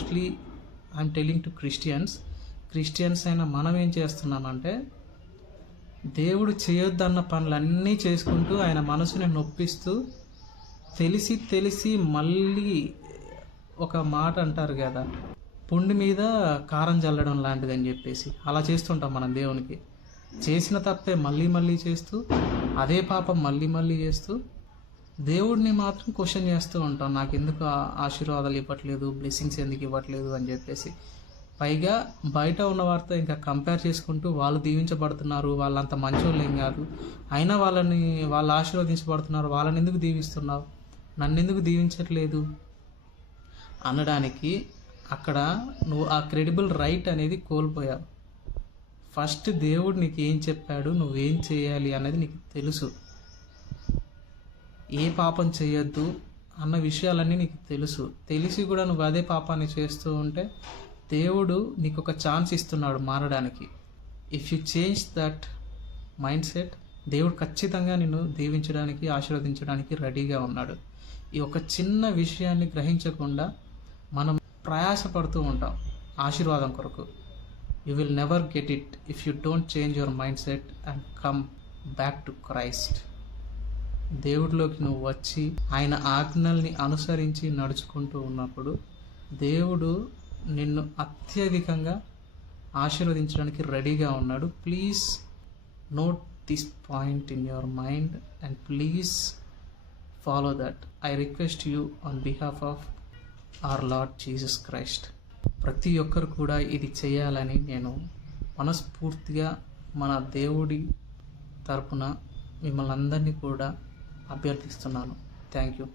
Mostly I'm telling to Christians అయిన మనం ఏం చేస్తున్నామంటే దేవుడు చేయొద్దన్న పనులన్నీ చేసుకుంటూ ఆయన మనసుని నొప్పిస్తూ తెలిసి మళ్ళీ ఒక మాట అంటారు కదా, పుండి మీద కారం చల్లడం లాంటిది అని చెప్పేసి అలా చేస్తుంటాం మనం దేవునికి. చేసిన తప్పే మళ్ళీ చేస్తూ అదే పాపం మళ్ళీ చేస్తూ దేవుడిని మాత్రం క్వశ్చన్ చేస్తూ ఉంటాం, నాకు ఎందుకు ఆశీర్వాదాలు ఇవ్వట్లేదు, బ్లెస్సింగ్స్ ఎందుకు ఇవ్వట్లేదు అని చెప్పేసి. పైగా బయట ఉన్న వారితో ఇంకా కంపేర్ చేసుకుంటూ వాళ్ళు దీవించబడుతున్నారు, వాళ్ళంత మంచోళ్ళు ఏం కాదు, అయినా వాళ్ళు ఆశీర్వదించబడుతున్నారు, వాళ్ళని ఎందుకు దీవిస్తున్నావు, నన్ను ఎందుకు దీవించట్లేదు అనడానికి అక్కడ నువ్వు ఆ క్రెడిబుల్ రైట్ అనేది కోల్పోయావు. ఫస్ట్ దేవుడు నీకు ఏం చెప్పాడు, నువ్వేం చేయాలి అనేది నీకు తెలుసు. ఏ పాపం చేయొద్దు అన్న విషయాలన్నీ నీకు తెలిసి కూడా నువ్వు అదే పాపాన్ని చేస్తూ ఉంటే దేవుడు నీకు ఒక ఛాన్స్ ఇస్తున్నాడు మారడానికి. If you change that mind set, దేవుడు ఖచ్చితంగా నిన్ను దీవించడానికి ఆశీర్వదించడానికి రెడీగా ఉన్నాడు. ఈ ఒక చిన్న విషయాన్ని గ్రహించకుండా మనం ప్రయాసపడుతూ ఉంటాం ఆశీర్వాదం కొరకు. You will never get it if you don't change your mindset and come back to Christ. దేవుడిలోకి నువ్వు వచ్చి ఆయన ఆజ్ఞల్ని అనుసరించి నడుచుకుంటూ ఉన్నప్పుడు దేవుడు నిన్ను అత్యధికంగా ఆశీర్వదించడానికి రెడీగా ఉన్నాడు. Please note this point in your mind and please follow that. I request you on behalf of our Lord Jesus Christ. ప్రతి ఒక్కరు కూడా ఇది చేయాలని నేను మనస్ఫూర్తిగా మన దేవుడి తరపున మిమ్మల్ని అందరినీ కూడా అభ్యర్థిస్తున్నాను. Thank you.